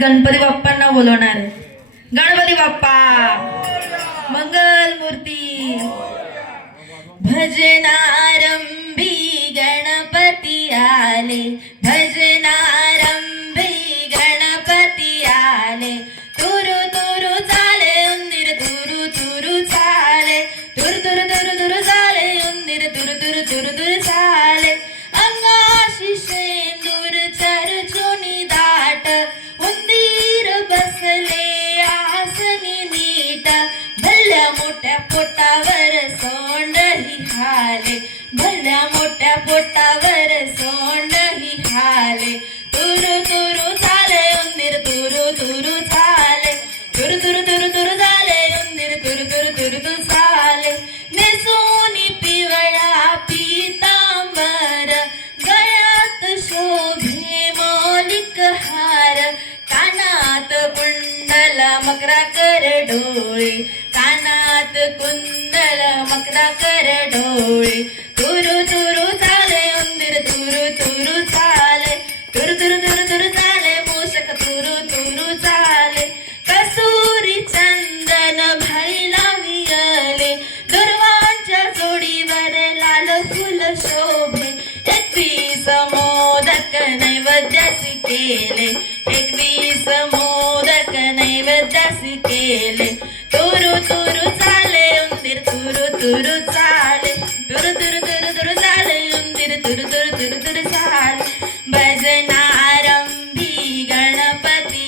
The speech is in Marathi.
गणपती बाप्पांना बोलवणार आहे. गणपती बाप्पा मंगल मूर्ती. भजनारंभी गणपती आले, भजनारंभी गणपती आले. तुरु तुरु चाले उंदीर तुरु तुरु चाले, तुरु तुरु तुरु तुरु चाले उंदीर तुरु तुरु तुरु तुरु चाले. अंगाशी शेंदूर चरचुनी दाट, उंदीर बसले आसनी नीट. भल्या मोठ्या पोटावर सोंड ही हाले, भल्या मोठ्या पोटावर सोंड ही हाले. तुरु तुरु चाले उंदीर तुरु तुरु चाले, तुरु तुरु तुरु तुरु चाले उंदीर तुरु तुरु तुरु तुरु चाले. नेसोनी पिवळा पीतांबर, गळ्यात शोभे मौलिक हार. कानात कुंडल मकरा कर डोळे, कानात कुंडल मकरा कर डोळे. तुरु तुरु चाले उंदीर तुरु तुरु चाले, तुरु तुरु तुरु तुरु चाले मूषक तुरु तुरु चाले. कस्तुरी चंदन भाईला वियले, दुर्वांच्या जोडीवर लाल फुल शोभे. 21 मोदक नैवेद्यासी केले, 21 मोदक नैवेद्यासी केले. तुरु तुरु चाले उंदीर तुरु तुरु चाले, तुरु तुरु तुरु तुरु चाले उंदीर तुरु तुरु तुरु तुरु चाले. भजनारंभी गणपती